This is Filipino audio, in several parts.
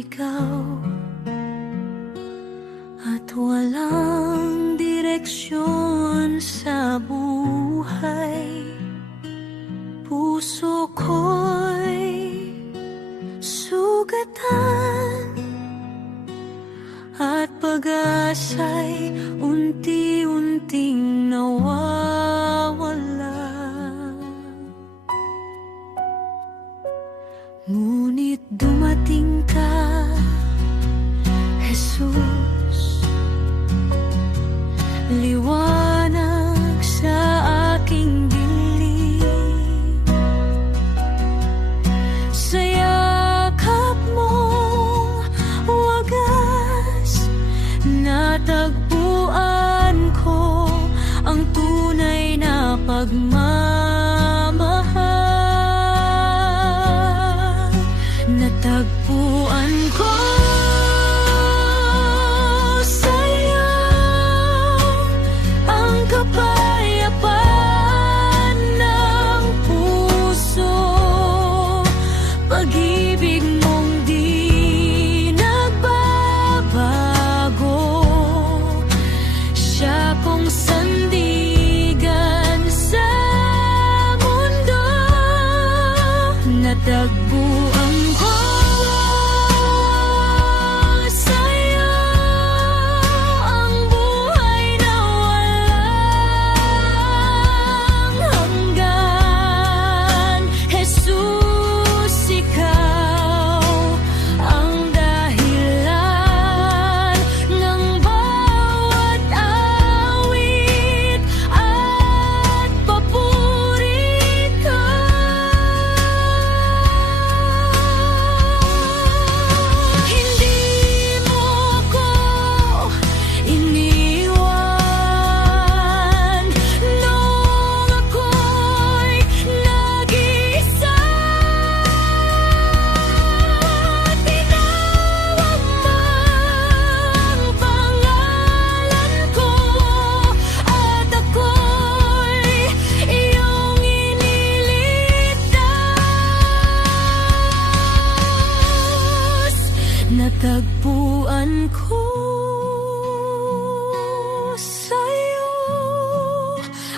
ikaw at walang direksyon sa buhay. Puso ko'y sugatan at pag-asa'y unti-unting nawawala. Ngunit dumating ka, Jesus, liwanag sa aking dilim. Sa yakap mong wagas, natagpuan ko ang tunay na pagmamahal. Natagpuan ko sa'yo ang kapayapaan ng puso, pag-ibig mong di nagbabago. Siya kong sandigan sa mundo. Natagpuan ko sa'yo ang buhay na walang hanggan. Jesus, ikaw ang dahilan ng bawat awit at paborito. Hindi mo ako iniwan nung ako'y nag-iisa. Tinawag mo ang pangalan ko at ako'y iyong iniligtas. Natagpuan ko sa'yo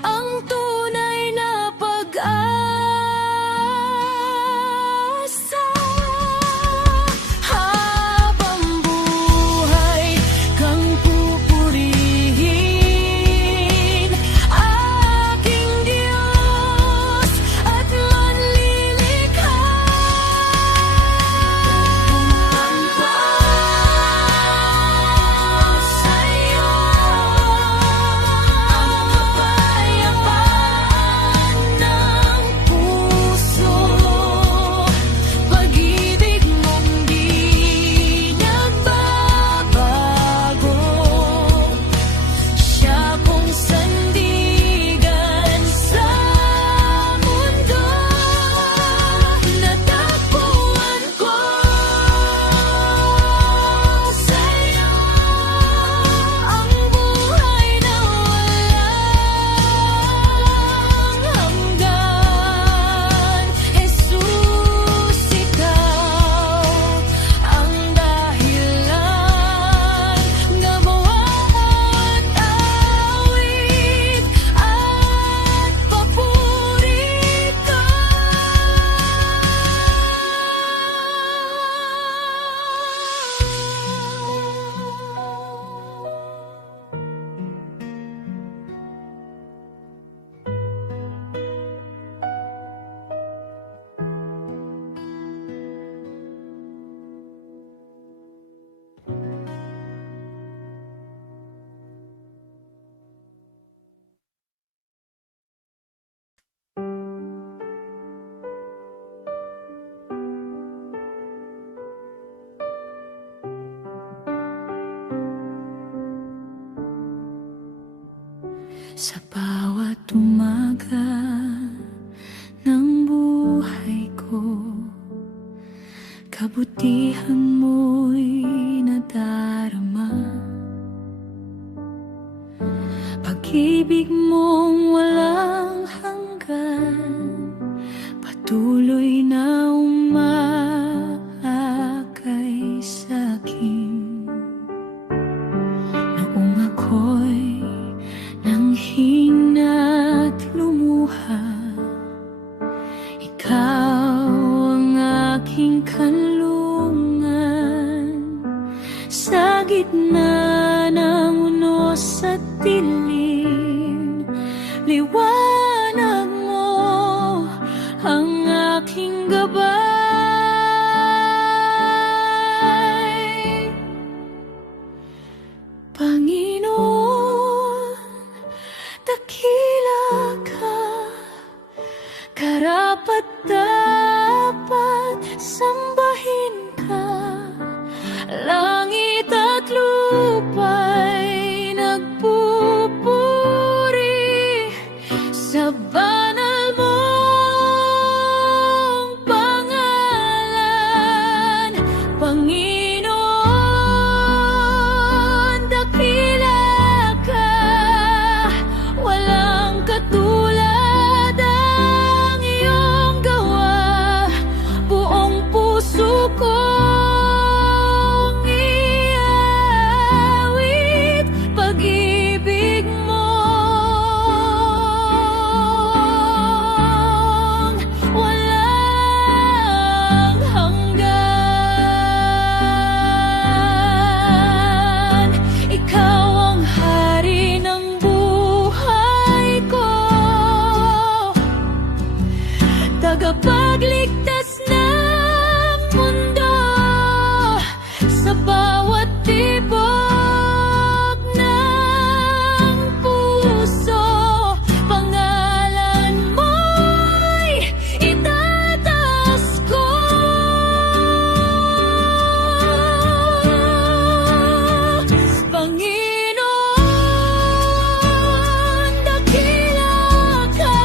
ang tunay na pag-asa. Habang buhay kang pupurihin, aking Diyos at manlilikha. Sa'yo ang kapayapaan ng puso, pag-ibig mong di nagbabago. Siya kong sandigan sa mundo. Natagpuan ko sa'yo ang buhay na walang hanggan. Jesus, ikaw ang dahilan ng bawat awit at paborito. Sa bawat umaga ng buhay ko, kabutihan mo'y nadarama. Pag-ibig mong walang hanggan, patuloy na umaakay karunungan sa gitna ng unos at dilim. Liwanag mo ang aking gabay. Panginoon, dakila ka, karapat-dapat sambahin ka. Langit at lupa'y nagpupuri sa banal mong pangalan. Panginoon, dakila ka, walang katulad ang iyong gawa. Buong puso kong iawit pag-ibig mong walang hanggan. Ikaw ang hari ng buhay ko, tagapagligtas ng mundo. Sa bawat tibok ng puso, pangalan mo'y itataas ko. Panginoon, dakila ka,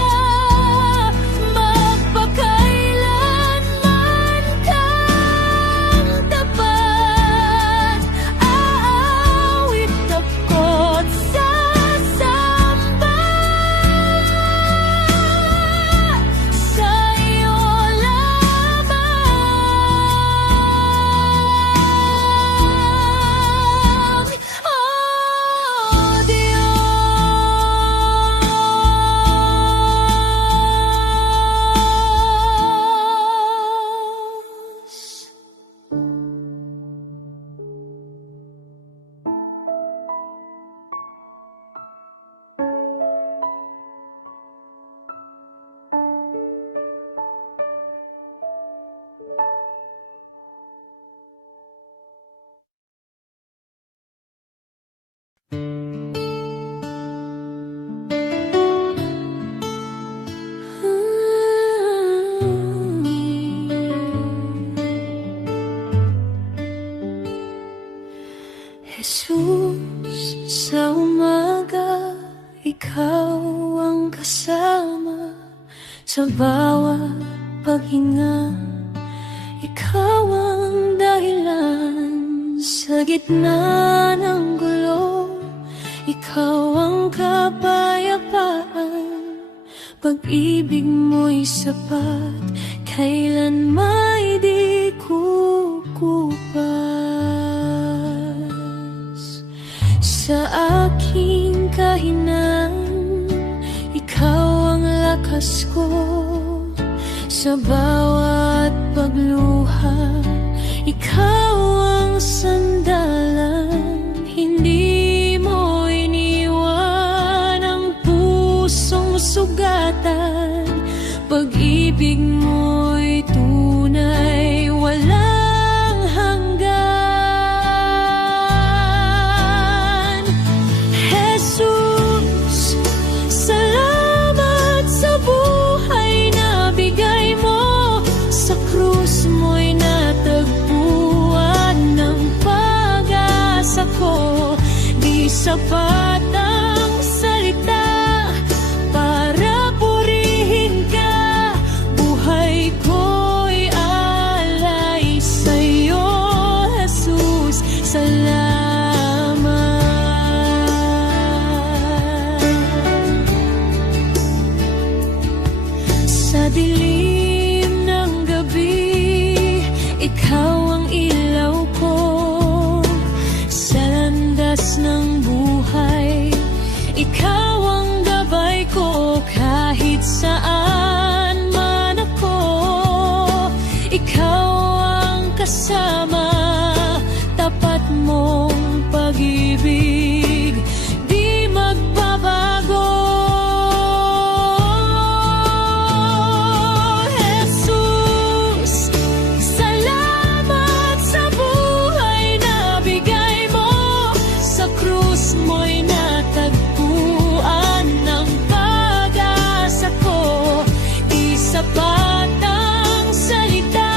magpakailanman kang tapat. Aawit ako't sasamba sa iyo lamang, O Diyos. Jesus, sa umaga, ikaw ang kasama sa bawat paghinga. Ikaw ang dahilan sa gitna ng gulo. Ikaw ang kapayapaan, pag-ibig mo'y sapat, kailan may di kukupas. Sa aking kahinaan, ikaw ang lakas ko. Sa bawat pagluha, ikaw ang sandalan. Hindi mo iniwan ang pusong sugatan. Pag-ibig mo'y tunay, walang hanggan. Jesus, salamat sa buhay na bigay mo. Sa krus mo'y natagpuan ng pag-asa ko. Di sapat ang salita para purihin ka. Buhay ko'y alay sa'yo, Jesus. Salamat. Sa dilim ng gabi, ikaw ang ilaw ko. Sa landas ng buhay, ikaw ang gabay ko. Kahit saan man ako, ikaw ang kasama, tapat mong pag-ibig di magbabago. Jesus, salamat sa buhay na bigay mo. Sa krus mo'y natagpuan ng pag-asa ko. Di sapat ang salita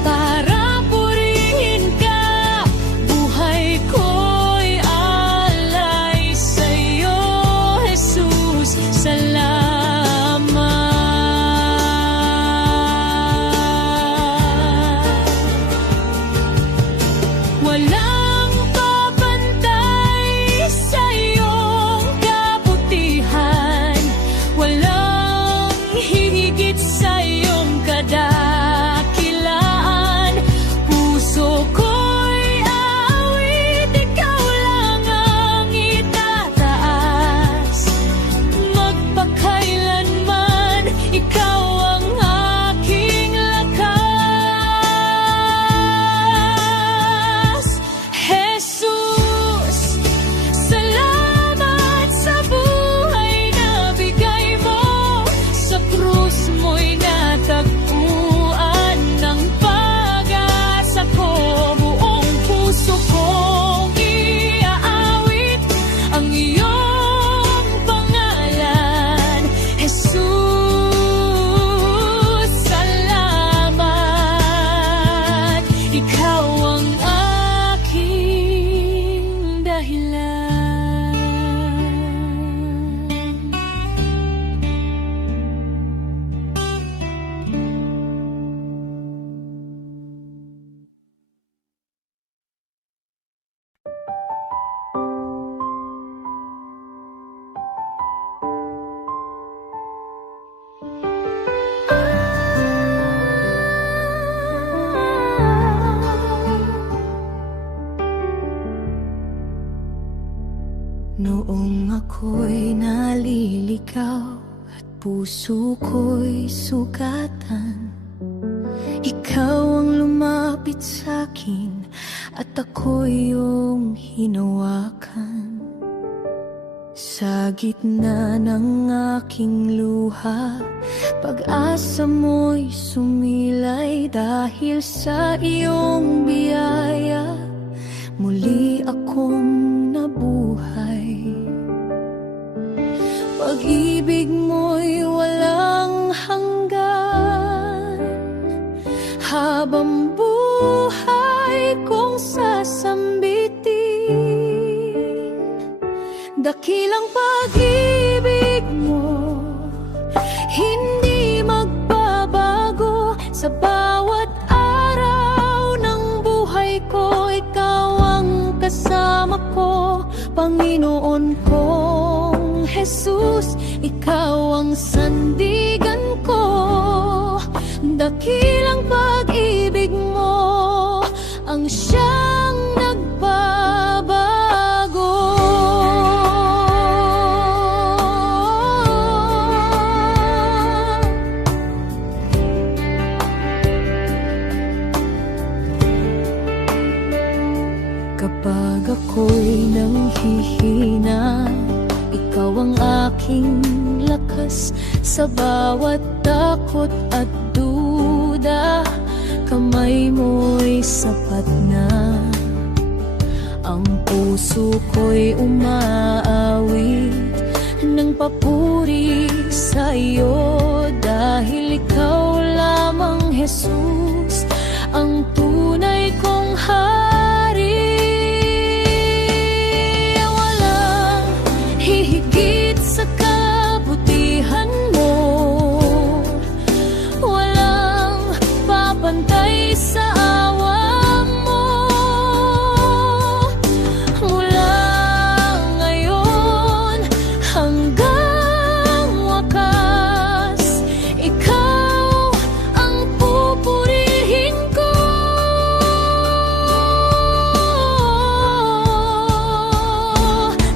para purihin ka. Buhay ko'y alay sa'yo, Jesus. Salamat. Walang papantay sa iyong kabutihan. Walang hihigit sa iyong kadakilaan. Puso ko'y aawit, ikaw lang ang itataas. Magpakailanman, ikaw ang aking lakas. Jesus, salamat sa buhay na bigay mo. Sa krus mo'y natagpuan ng pag-asa ko. Buong puso kong iaawit ang iyong pangalan. Jesus, salamat. Ikaw ang aking dahilan. Noong ako'y naliligaw at puso ko'y sugatan, ikaw ang lumapit sa'kin at ako'y iyong hinawakan. Sa gitna ng aking luha, pag-asa mo'y sumilay. Dahil sa iyong biyaya, muli akong nabuhay. Pag-ibig mo'y walang hanggan. Habang buhay kong sasambitin, dakilang pag-ibig mo, hindi magbabago. Sa bawat araw ng buhay ko, ikaw ang kasama ko. Panginoon kong Jesus, ikaw ang sandigan ko. Dakilang pag-ibig mo ang siyang nagbabago. Kapag ako'y nanghihina, ikaw ang aking lakas. Sa bawat takot at duda, kamay mo'y sapat na. Ang puso ko'y umaawit ng papuri sa iyo. Dahil ikaw lamang, Jesus, ang tunay kong hari. Higit sa kabutihan mo, walang papantay sa awa mo. Mula ngayon hanggang wakas, ikaw ang pupurihin ko.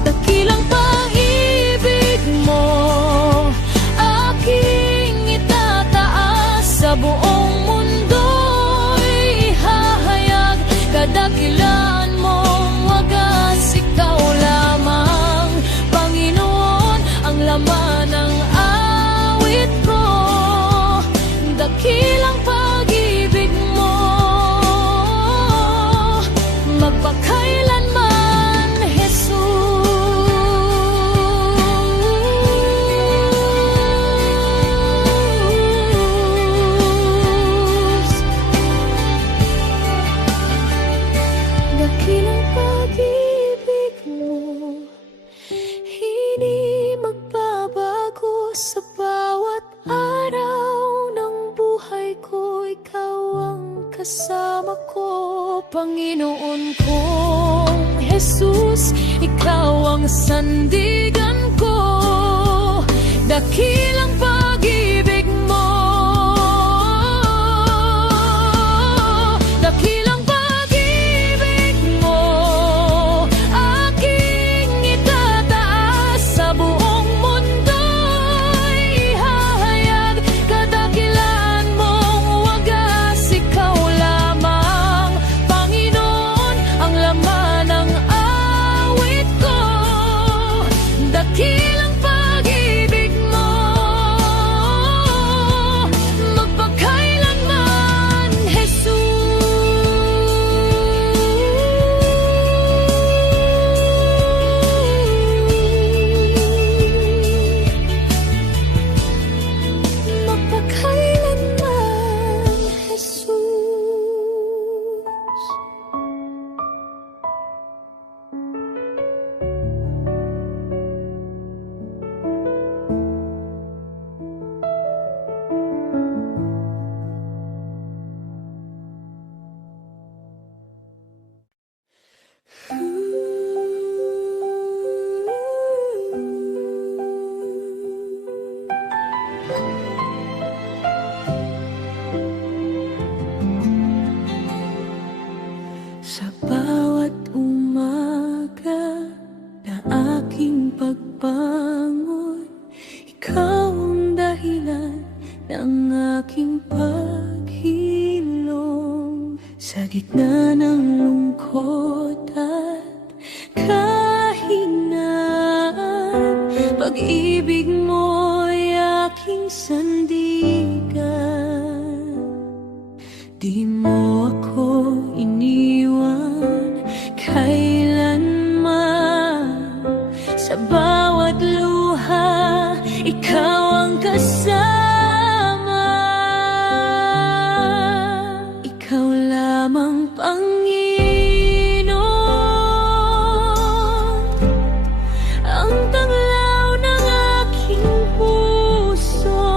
Dakilang pag-ibig mo, aking itataas. Sa buong mundo'y kasama ko, Panginoon kong Jesus, ikaw ang sandigan ko, dakilang pag-ibig mo, dakilang pag-ibig mo, aking itataas sa buong mundo'y ihahayag, kadakilaan mong wagas, ikaw lamang, Panginoon, ang laman ng awit ko, dakilang pag-ibig mo, magpakailanman, Jesus. Magpakailanman, Jesus. Sa bawat umaga na aking pagbangon, ikaw ang dahilan ng aking paghilom. Sa gitna ng lungkot at kahinaan, pag-ibig mo'y aking sandigan. Di mo ako iniwan kailanman, sa bawat luha, ikaw ang kasama, ikaw lamang, Panginoon, ang tanglaw ng aking puso,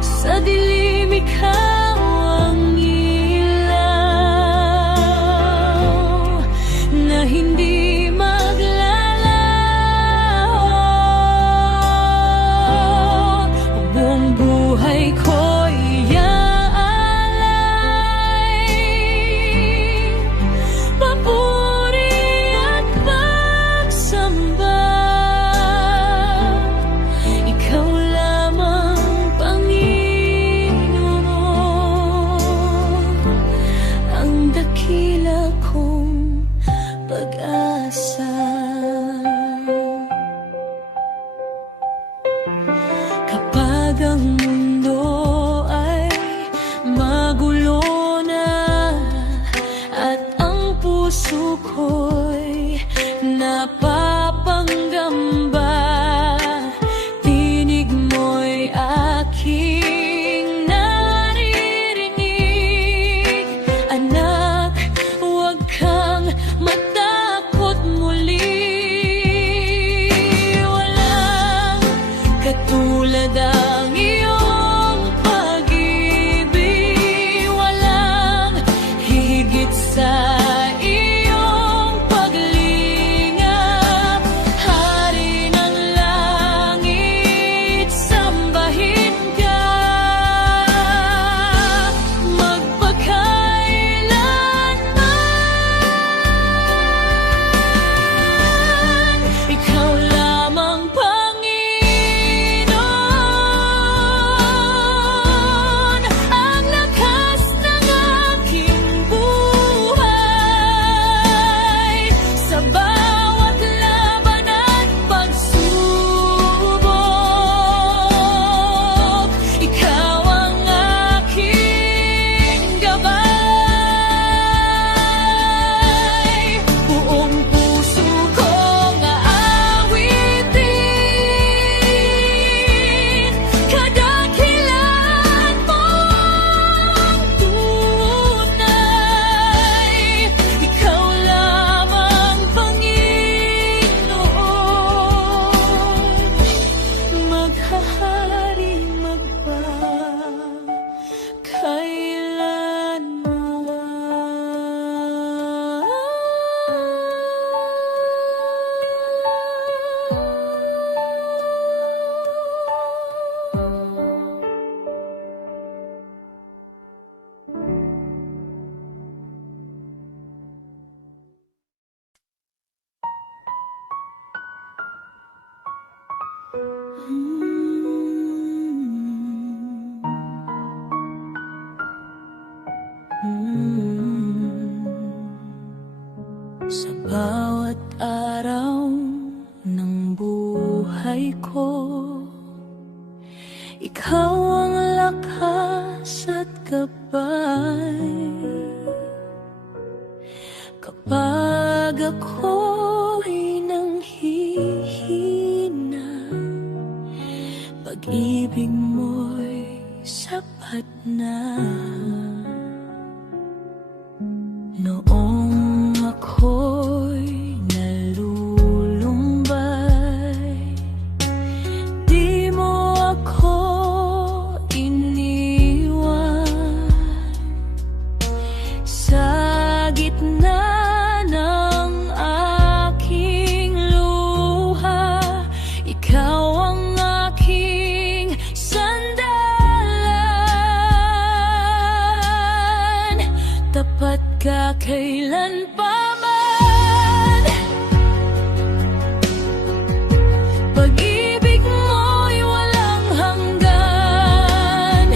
sa dilim ikaw ang ilaw na hindi maglalaho. Buong buhay ko'y iaalay, papuri at pagsamba, ikaw lamang, Panginoon, ang dakila kong pag-asa. Kapag ang mundo ay magulo na at ang puso ko'y napapanggamba, tinig mo'y aking naririnig. Anak, huwag kang matakot muli, walang katulad ang iyong pag-ibig, walang higit sa iyong paglinga. Sa bawat araw ng buhay ko, ikaw ang lakas at gabay. Kapag ako'y nanghihina, pag-ibig mo'y sapat na. Noong ako'y nalulumbay, di mo ako iniwan. Sa gitna ng aking luha, ikaw ang aking sandalan. Tapat ka kailan pa man, pag-ibig mo'y walang hanggan.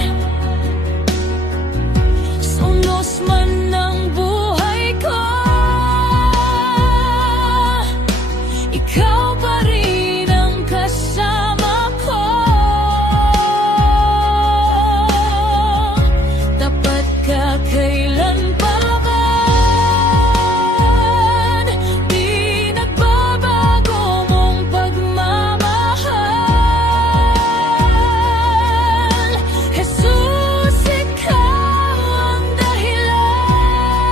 Sa unos man ng buhay ko, ikaw pa rin ang kasama ko. Tapat ka kailan pa man, di nagbabago mong pagmamahal. Jesus, ikaw ang dahilan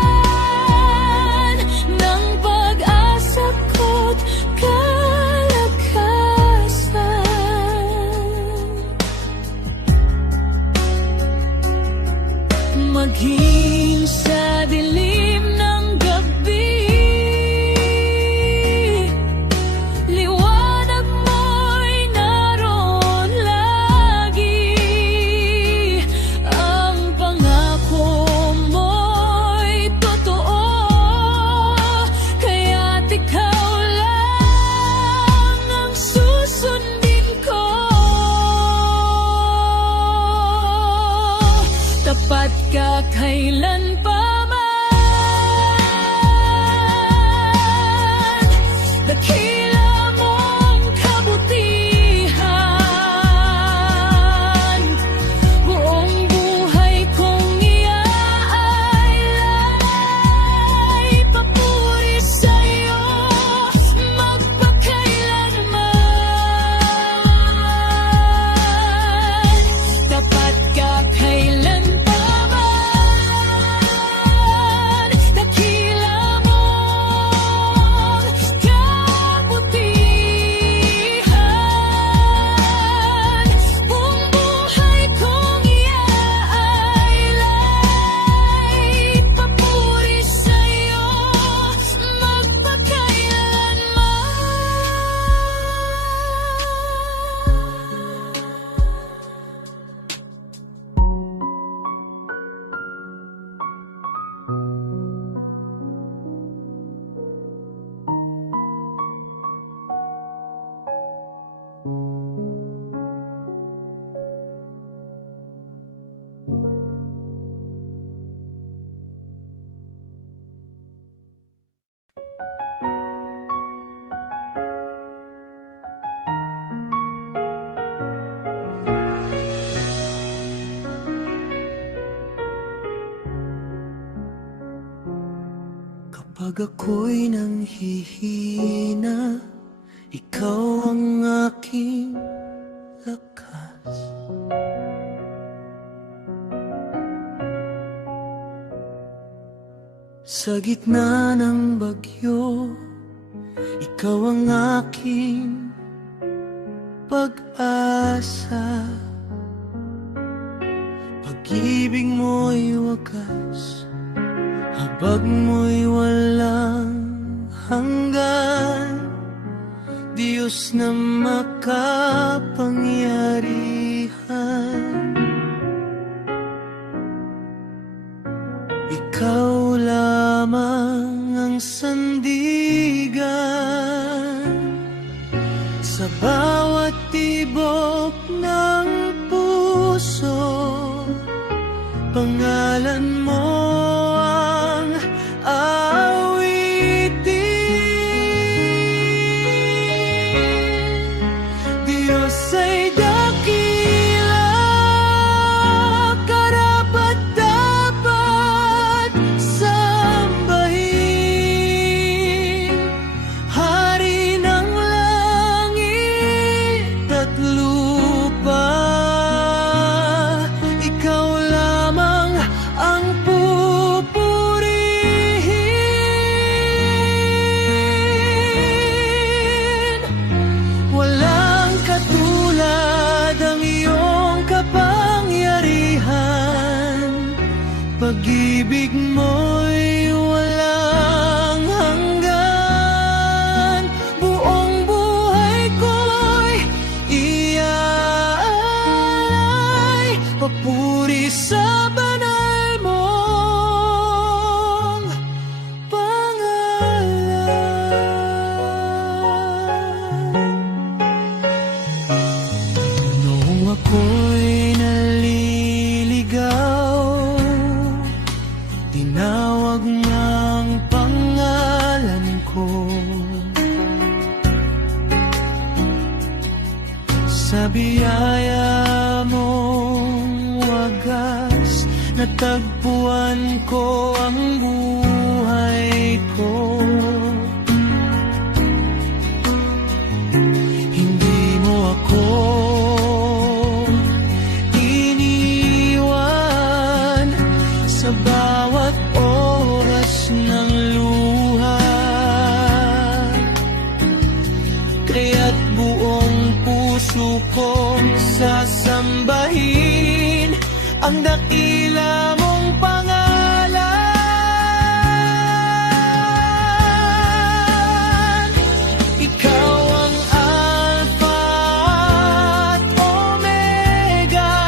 ng pag-asa ko't kalakasan. Maging sa dilim ng gabi, liwanag mo'y naroon lagi. Ang pangako mo'y totoo, kaya't ikaw lang ang susundin ko. Tapat ka kailan pa man, dakila mong kabutihan. Buong buhay kong iaalay, papuri sa'yo magpakailanman. Tapat ka kailan pa man, dakila mong kabutihan. Buong buhay kong iaalay, papuri sa'yo Kapag ako'y nanghihina, ikaw ang aking lakas. Sa gitna ng bagyo, ikaw ang aking pag-asa. Pag-ibig mo'y wagas, habag mo'y walang hanggan. Diyos na makapangyarihan, ikaw lamang ang sandigan. Sa bawat tibok ng puso, pangalan mo pag-ibig mo'y walang hanggan. Buong buhay ko'y iaalay, papuri sa banal mong pangalan. Noong ako'y naliligaw, tinawag niyang pangalan ko. Sa biyaya mong wagas, natagpuan ko ang buhay ko. Hindi mo ako iniwan sa bawat oras ng luha, kaya't buong puso kong sasambahin ang dakila mong pangalan. Ikaw ang Alpha at Omega,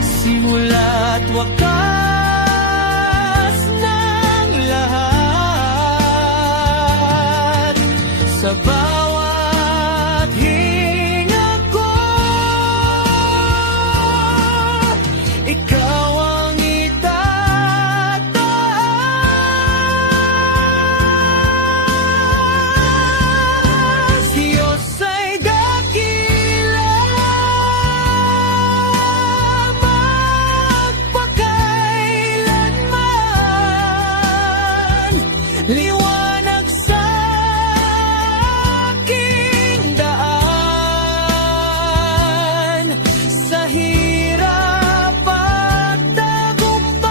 simula't wakas ng lahat. Sa bawat hinga ko, ikaw ang itataas. Diyos ay dakila, magpakailanman. Liwanag sa aking daan, sa hirap at tagumpay.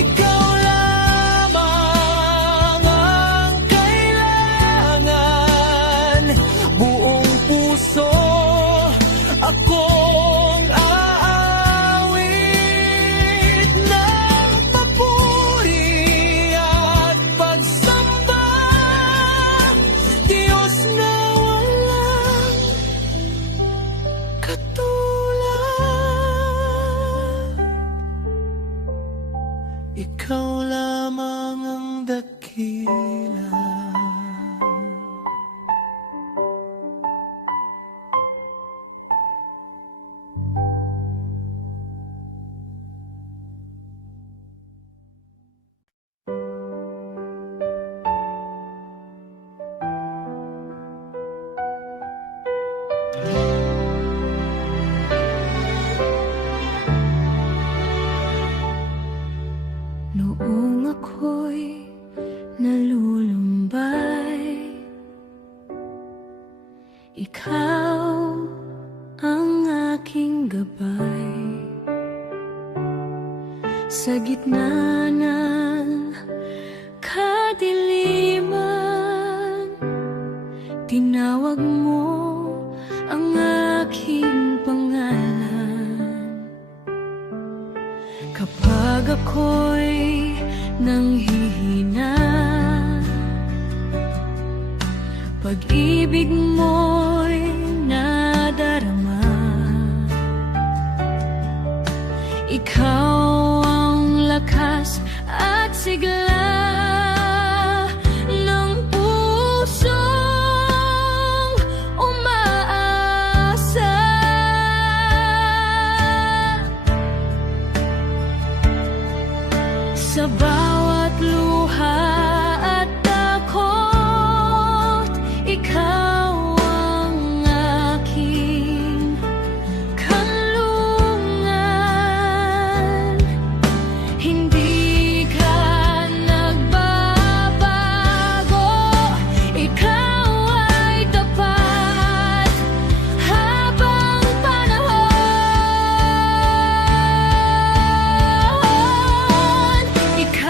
Ikaw lamang ang kailangan. Buong puso akong aawit ng papuri at pagsamba. Diyos na walang katulad, ikaw lamang ang dakila. Noong ako'y nalulumbay, ikaw ang aking gabay. Sa gitna ng kadiliman, tinawag mo ang aking pangalan. Kapag ako'y nanghihina, pag-ibig mo'y nadarama. Ikaw ang lakas at sigla ng pusong umaasa. Sa bawat luha at takot, ikaw ang aking kanlungan. Hindi ka nagbabago, ikaw ay tapat habang panahon. Ikaw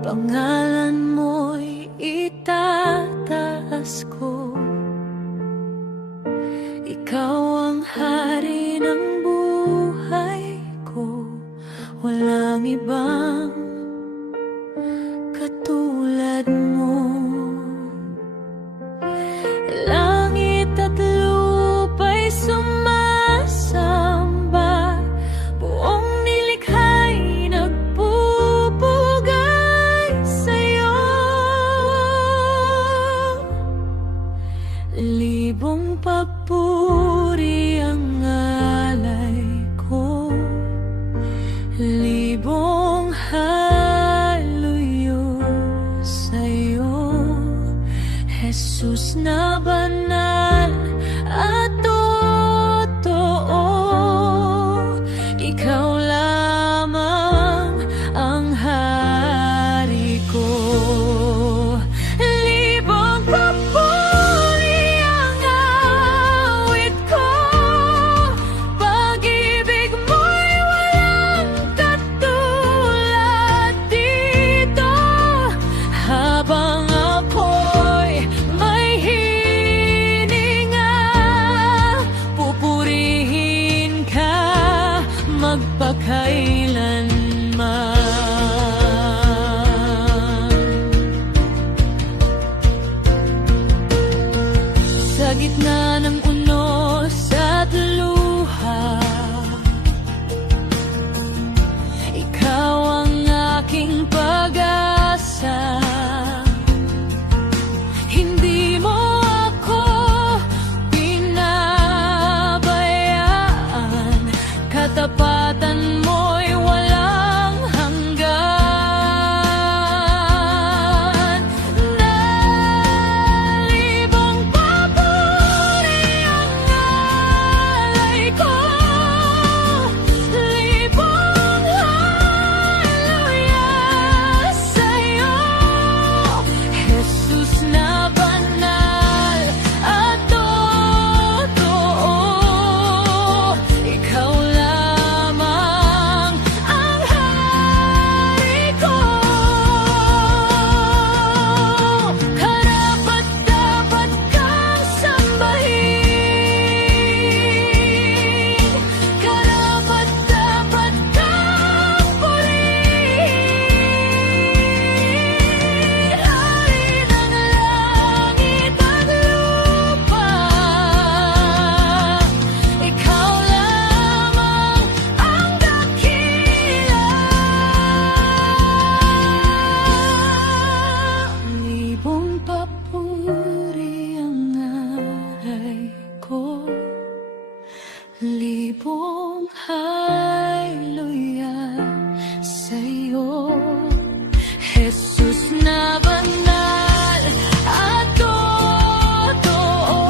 Pangalan mo'y itataas ko. Ikaw ang hari ng buhay ko. Walang ibang katulad mo. Langit at lupa'y sumasamba. Buong nilikha'y nagpupugay sa'yo. Libong papuri ang alay ko. Libong haluyo sa'yo, Jesus na banal at totoo. Ikaw lamang ang hari ko. Libong papuri ang awit ko. Pag-ibig mo'y walang katulad dito. Habang ako'y may hininga, pupurihin ka magpakailanman. Sa gitna ng unos at luha, ikaw ang aking pag-asa. Hindi mo ako pinabayaan. Katapatan mo'y walang hanggan. Nalibong papuri ang alay ko. Libong haleluya sa'yo, Jesus na banal at totoo. Ikaw lamang ang hari ko. Karapat-dapat kang sambahin. Karapat-dapat kang purihin. Hari ng langit at lupa, ikaw lamang ang dakila. Libong papuri ang alay ko. Libong haleluya sa'yo, Jesus na banal at totoo.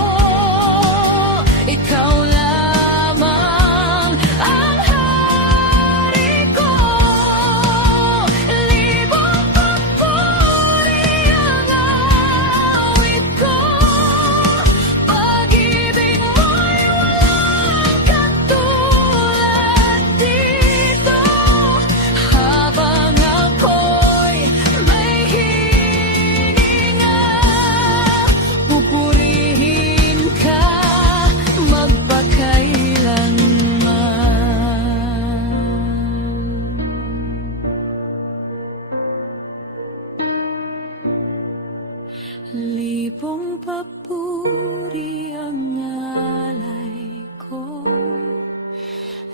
Ikaw lamang ang hari ko. Libong papuri ang awit ko. Pag-ibig mo'y walang katulad dito. Habang ako'y may hininga, pupurihin ka magpakailanman. Libong papuri ang alay ko.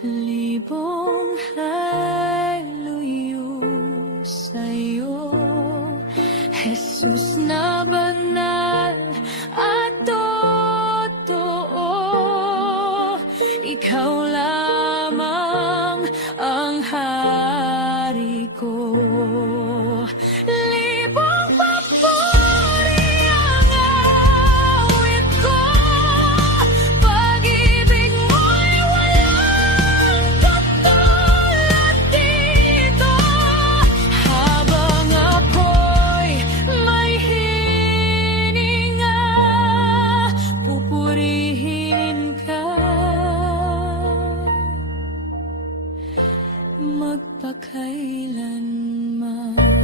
Libong haleluya sa'yo, Jesus na banal at totoo. Ikaw lamang ang hari ko. Libong papuri ang awit ko. Pag-ibig mo'y walang katulad dito. Habang ako'y may hininga, pupurihin ka magpakailanman.